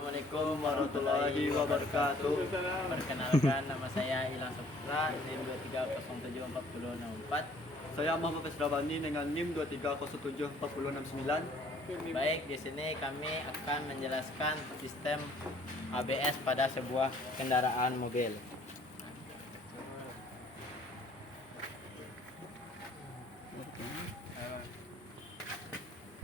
Assalamualaikum warahmatullahi wabarakatuh. Perkenalkan, nama saya Ilham Saputra, NIM 23074064. Saya Muhammad Fesrabani dengan NIM 23074069. Baik, di sini kami akan menjelaskan sistem ABS pada sebuah kendaraan mobil.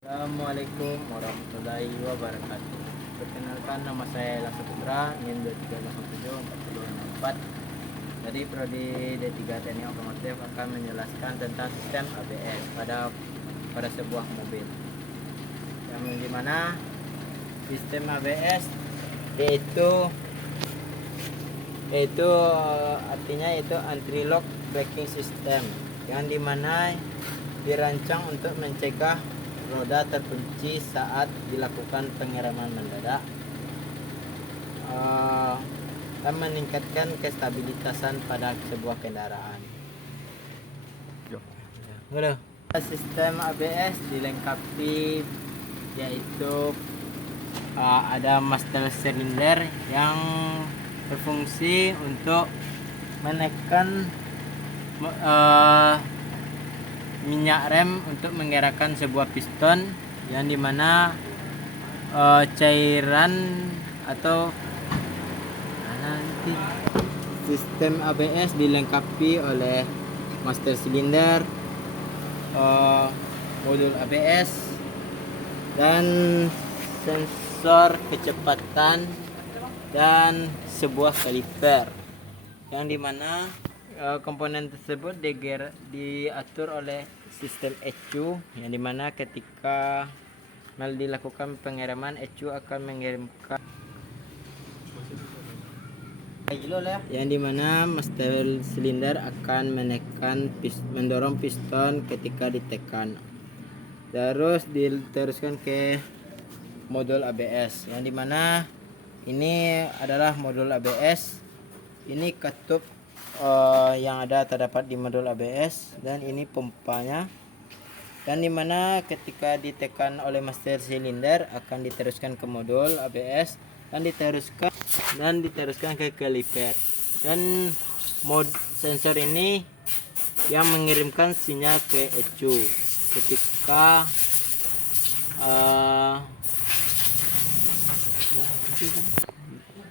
Assalamualaikum warahmatullahi wabarakatuh. Perkenalkan, nama saya Ilham Saputra, NIM 23074064. Dari Prodi D3 Teknik Otomotif akan menjelaskan tentang sistem ABS pada sebuah mobil. Yang dimana sistem ABS yaitu artinya itu anti-lock braking system, yang dimana dirancang untuk mencegah roda terkunci saat dilakukan pengereman mendadak dan meningkatkan kestabilitasan pada sebuah kendaraan. Udah. Sistem ABS dilengkapi yaitu ada master cylinder yang berfungsi untuk menekan minyak rem untuk menggerakkan sebuah piston, yang dimana cairan atau sistem ABS dilengkapi oleh master cylinder, modul ABS, dan sensor kecepatan dan sebuah kaliper, yang dimana komponen tersebut diatur oleh sistem ECU, yang dimana ketika dilakukan pengereman, ECU akan mengirimkan yang dimana master silinder akan mendorong piston ketika ditekan, terus diteruskan ke modul ABS, yang dimana ini adalah modul ABS. Ini katup yang terdapat di modul ABS, dan ini pompanya, dan dimana ketika ditekan oleh master silinder akan diteruskan ke modul ABS dan diteruskan ke kaliper, dan sensor ini yang mengirimkan sinyal ke ECU ketika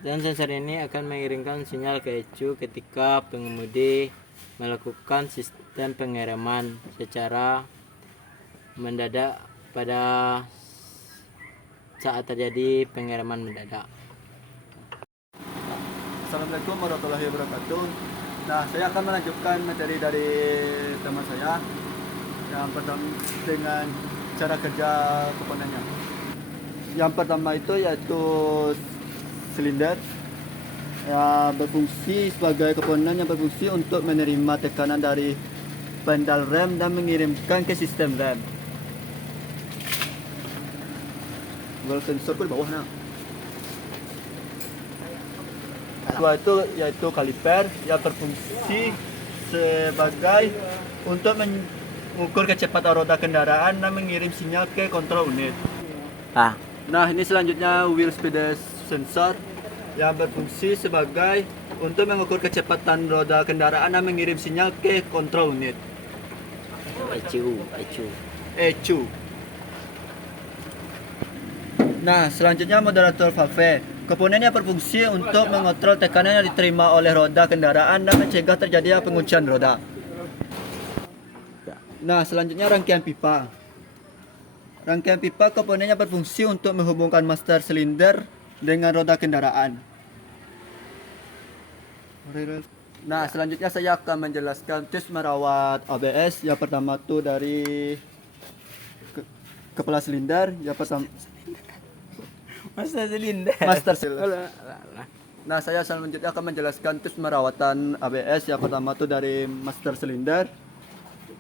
dan sensor ini akan mengirimkan sinyal ke ECU ketika pengemudi melakukan sistem pengereman secara mendadak pada saat terjadi pengereman mendadak. Assalamualaikum warahmatullahi wabarakatuh. Nah, saya akan melanjutkan materi dari teman saya yang pertama dengan cara kerja komponennya. Yang pertama itu yaitu silinder yang berfungsi sebagai komponen yang berfungsi untuk menerima tekanan dari pedal rem dan mengirimkan ke sistem rem. Kalau sensor di bawah nah. Kedua itu yaitu kaliper yang berfungsi sebagai untuk mengukur kecepatan roda kendaraan dan mengirim sinyal ke kontrol unit. Nah, ini selanjutnya wheel speed sensor yang berfungsi sebagai untuk mengukur kecepatan roda kendaraan dan mengirim sinyal ke kontrol unit. ECU. Nah, selanjutnya moderator valve. Komponen yang berfungsi untuk mengontrol tekanan yang diterima oleh roda kendaraan dan mencegah terjadinya penguncian roda. Nah, selanjutnya rangkaian pipa. Rangkaian pipa komponennya berfungsi untuk menghubungkan master silinder dengan roda kendaraan. Nah, selanjutnya saya akan menjelaskan tes merawat ABS. Yang pertama tuh dari kepala silinder. Yang pertama Master silinder. Nah, saya selanjutnya akan menjelaskan tips merawatan ABS. Yang pertama tuh dari master silinder.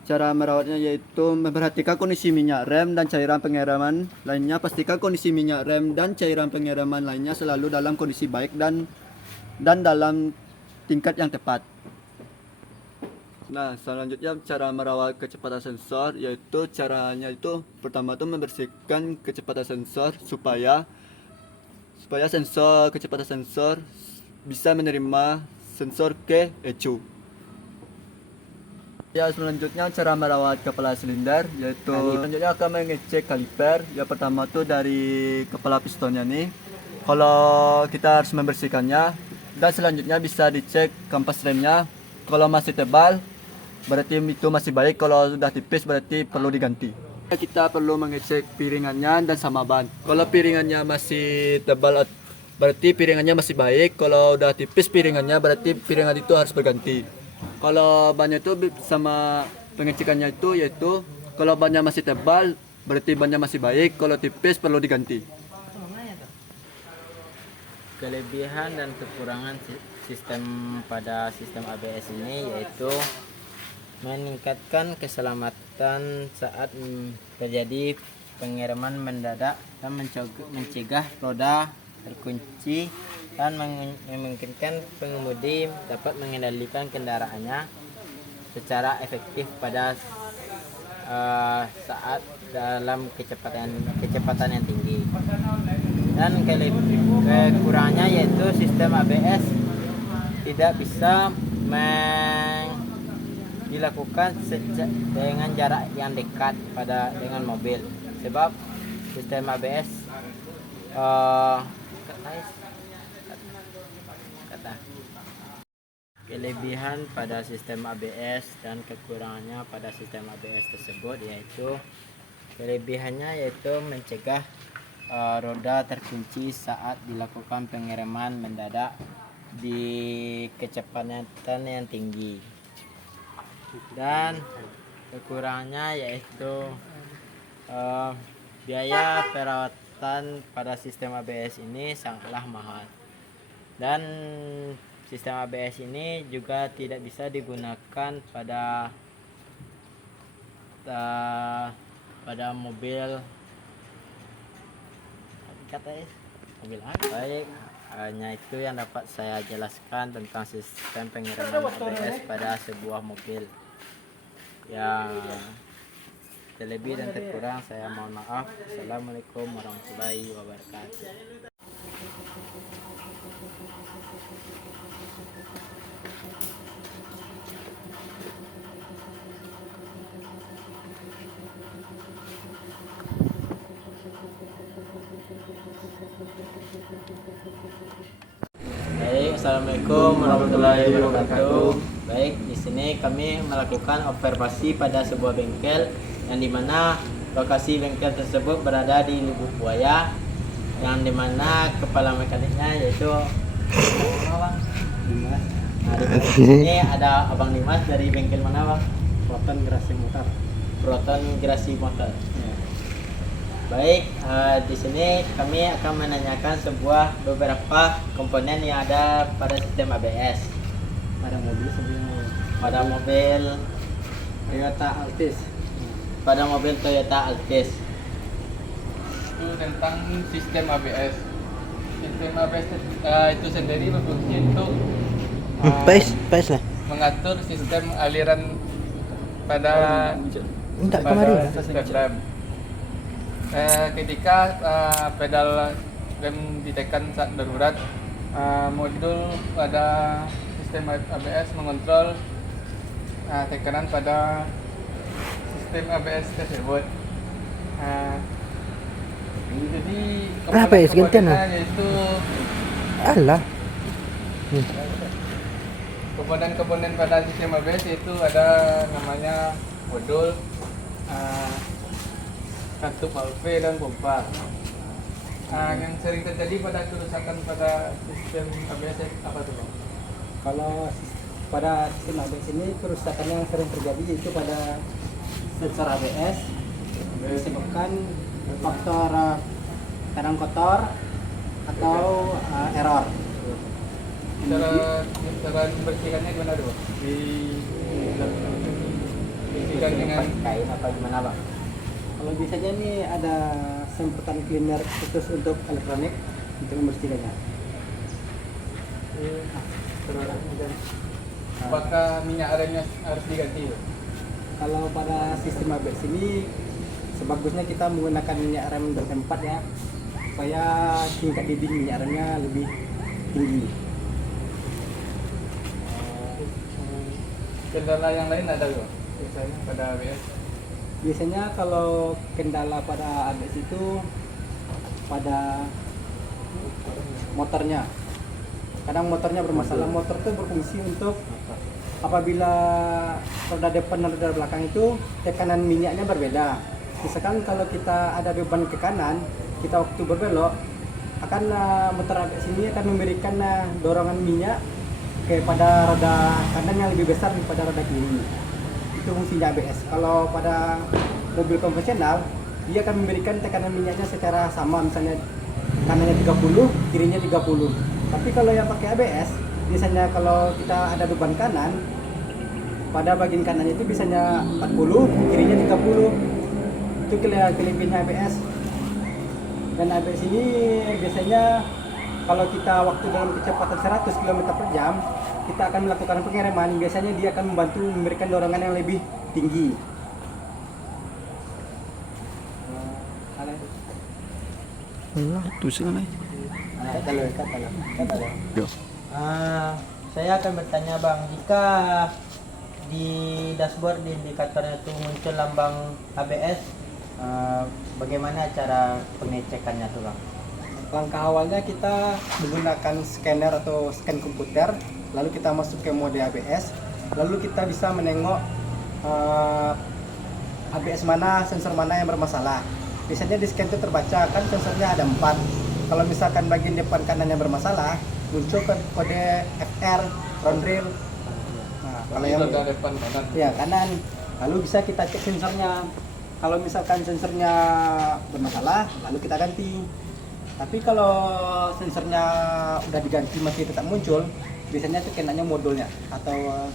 Cara merawatnya yaitu memperhatikan kondisi minyak rem dan cairan pengereman lainnya. Pastikan kondisi minyak rem dan cairan pengereman lainnya selalu dalam kondisi baik dan dalam tingkat yang tepat. Nah, selanjutnya cara merawat kecepatan sensor, yaitu caranya itu pertama tuh membersihkan kecepatan sensor supaya supaya kecepatan sensor bisa menerima sensor ke ECU. Ya, selanjutnya cara merawat kepala silinder, yaitu selanjutnya akan mengecek kaliper. Yang pertama tuh dari kepala pistonnya nih, kalau kita harus membersihkannya. Dan selanjutnya bisa dicek kampas remnya. Kalau masih tebal berarti itu masih baik, kalau sudah tipis berarti perlu diganti. Kita perlu mengecek piringannya dan sama ban. Kalau piringannya masih tebal berarti piringannya masih baik, kalau udah tipis piringannya berarti piringan itu harus berganti. Kalau bannya itu sama pengecekannya itu, yaitu kalau bannya masih tebal berarti bannya masih baik, kalau tipis perlu diganti. Kelebihan dan kekurangan sistem pada sistem ABS ini yaitu meningkatkan keselamatan saat terjadi pengereman mendadak dan mencegah roda terkunci dan memungkinkan pengemudi dapat mengendalikan kendaraannya secara efektif pada saat dalam kecepatan yang tinggi. Dan kekurangannya yaitu sistem ABS tidak bisa dilakukan dengan jarak yang dekat dengan mobil, sebab sistem ABS kelebihan pada sistem ABS dan kekurangannya pada sistem ABS tersebut yaitu kelebihannya yaitu mencegah roda terkunci saat dilakukan pengereman mendadak di kecepatan yang tinggi, dan kekurangannya yaitu biaya perawatan pada sistem ABS ini sangatlah mahal, dan sistem ABS ini juga tidak bisa digunakan pada mobil baik. Hanya itu yang dapat saya jelaskan tentang sistem pengereman ABS pada sebuah mobil. Yang terlebih dan terkurang saya mohon maaf. Assalamualaikum warahmatullahi wabarakatuh. Baik, assalamualaikum warahmatullahi wabarakatuh. Baik, di sini kami melakukan observasi pada sebuah bengkel yang dimana lokasi bengkel tersebut berada di Lubuk Buaya, yang dimana kepala mekaniknya yaitu Dimas. Nah, di sini ada Abang Dimas dari bengkel mana, Bang? Proton Gerasi Motor. Proton Gerasi Motor. Baik, di sini kami akan menanyakan beberapa komponen yang ada pada sistem ABS Pada mobil sebelumnya. pada mobil Toyota Altis. Itu tentang sistem ABS. Sistem ABS itu sendiri berfungsi untuk mengatur sistem aliran pada sistem rem. Ketika pedal rem ditekan saat darurat, modul pada sistem ABS mengontrol tekanan pada sistem ABS tersebut. Jadi komponen-komponennya yaitu komponen-komponen pada sistem ABS itu ada namanya modul, katup valve dan pompa. Yang sering terjadi pada kerusakan pada sistem ABS apa tuh, Bang? Kalau pada sistem ABS ini kerusakan yang sering terjadi yaitu pada sensor ABS disebabkan faktor kadang kotor atau error. Cara membersihkannya gimana tuh, Bang? Dibersihkan dengan kain apa gimana, Bang? Kalau biasanya ini ada semprotan cleaner khusus untuk elektronik untuk membersihkannya. apakah minyak remnya harus diganti? Kalau pada sistem ABS ini sebagusnya kita menggunakan minyak rem bertempat ya, supaya tingkat didih minyak remnya lebih tinggi. Kendala yang lain ada nggak? Biasanya pada ABS. Biasanya kalau kendala pada ABS itu pada motornya. Kadang motornya bermasalah. Motor itu berfungsi untuk apabila roda depan dan roda belakang itu tekanan minyaknya berbeda. Misalkan kalau kita ada beban ke kanan, kita waktu berbelok akan motor ABS ini akan memberikan dorongan minyak kepada roda kanan yang lebih besar daripada roda kiri. Itu fungsinya ABS. Kalau pada mobil konvensional, dia akan memberikan tekanan minyaknya secara sama, misalnya kanannya 30, kirinya 30. Tapi kalau yang pakai ABS, biasanya kalau kita ada beban kanan, pada bagian kanannya itu biasanya 40, kirinya 30. Itu kelebihannya ABS. Dan ABS ini biasanya kalau kita waktu dalam kecepatan 100 km per jam, kita akan melakukan pengereman. Biasanya dia akan membantu memberikan dorongan yang lebih tinggi. Itu sih kan. Saya akan bertanya bang, jika di dashboard di indikatornya itu muncul lambang ABS, bagaimana cara pengecekannya tuh bang? Langkah awalnya kita menggunakan scanner atau scan komputer, lalu kita masuk ke mode ABS, lalu kita bisa menengok ABS mana, sensor mana yang bermasalah. Biasanya di scan itu terbaca kan sensornya ada 4. Kalau misalkan bagian depan kanan yang bermasalah, muncul kode FR, front rail. Nah, kalau yang roda depan kanan. ya kanan, lalu bisa kita cek sensornya. Kalau misalkan sensornya bermasalah, lalu kita ganti. Tapi kalau sensornya udah diganti masih tetap muncul, biasanya itu kenanya modulnya atau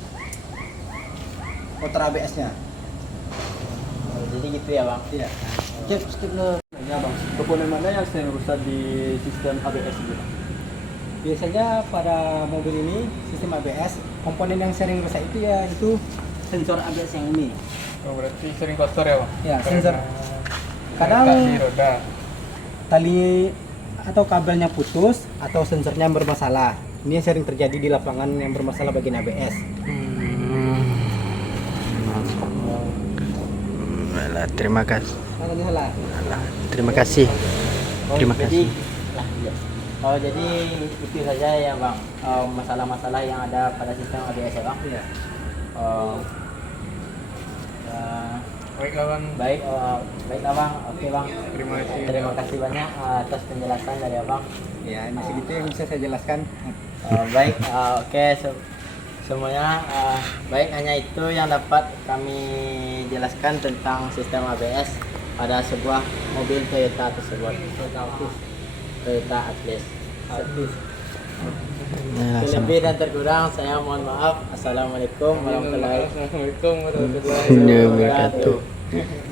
motor ABS-nya. Jadi gitu ya bang? Iya. Cek dulu. Ya bang, komponen mana yang sering rusak di sistem ABS ini? Biasanya pada mobil ini sistem ABS, komponen yang sering rusak itu ya itu sensor ABS yang ini. Oh, berarti sering kotor ya bang? Ya, sensor. Kadang Kaki roda. tali atau kabelnya putus atau sensornya bermasalah. Ini yang sering terjadi di lapangan yang bermasalah bagian ABS. Alah, terima kasih. Salah. Alah, terima kasih. Terima kasih. Jadi itu saja ya bang, masalah-masalah yang ada pada sistem ABS ya bang? Iya. Baiklah bang. Baiklah bang, oke bang. Terima kasih. Terima kasih banyak atas penjelasan dari abang. Ya, masih gitu yang bisa saya jelaskan. Baik, oke semuanya baik, hanya itu yang dapat kami jelaskan tentang sistem ABS pada sebuah mobil Toyota tersebut. Toyota Atlas. Lebih dan terkurang saya mohon maaf. Assalamualaikum warahmatullahi Assalamualaikum warahmatullahi wabarakatuh. wabarakatuh.